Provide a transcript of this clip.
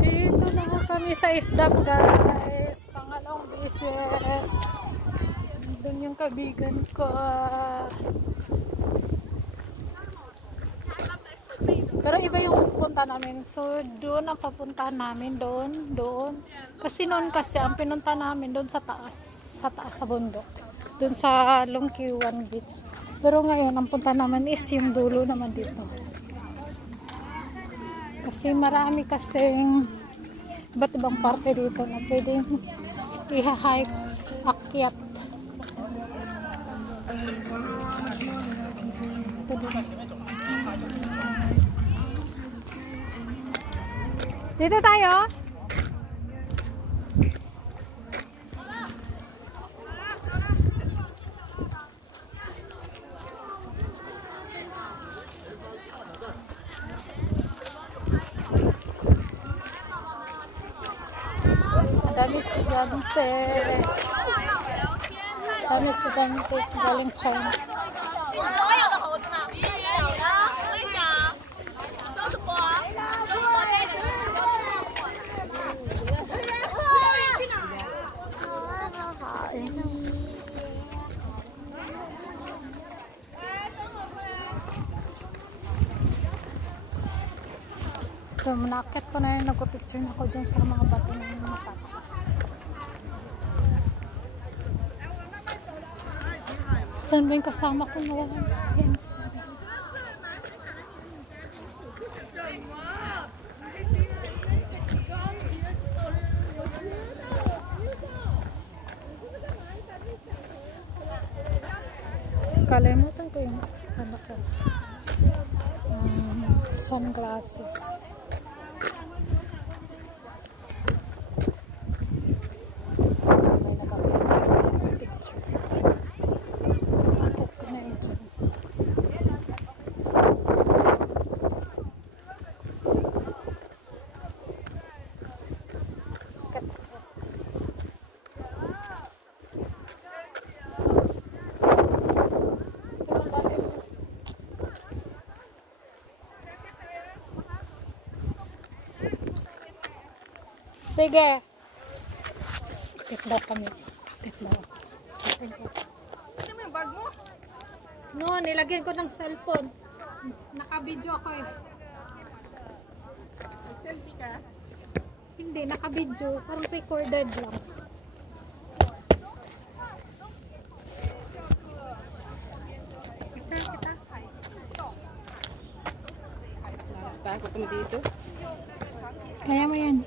Dito na kami sa isdap, guys. Pangalawang beses. Doon yung kaibigan ko. Pero iba yung punta namin. So, doon ang papuntahan namin. Doon. Kasi noon kasi ang pinunta namin doon sa taas. Sa taas sa bundok. Doon sa Longkiwan Beach. Pero ngayon, ang punta naman is yung dulo naman dito. Kasi marami kasing iba't ibang parte dito na pwedeng i-hike, akyat. Dito tayo. Dami estudyante. Dami estudyante galing China. So, manakit ko na yun. Nagpo-picture na ako dyan sa mga bato na yung matataas. Saan ba yung kasama ko na walang hands? Kalimutan ko yung ano ko. Sunglasses. Sige. Akit daw kami. Akit daw. Ano yung bag mo? No, nilagyan ko ng cellphone. Naka-video ako eh. Nag-selfie ka? Hindi, naka-video. Parang recorded lang. Kita. Takot mo dito? Kaya mo yan.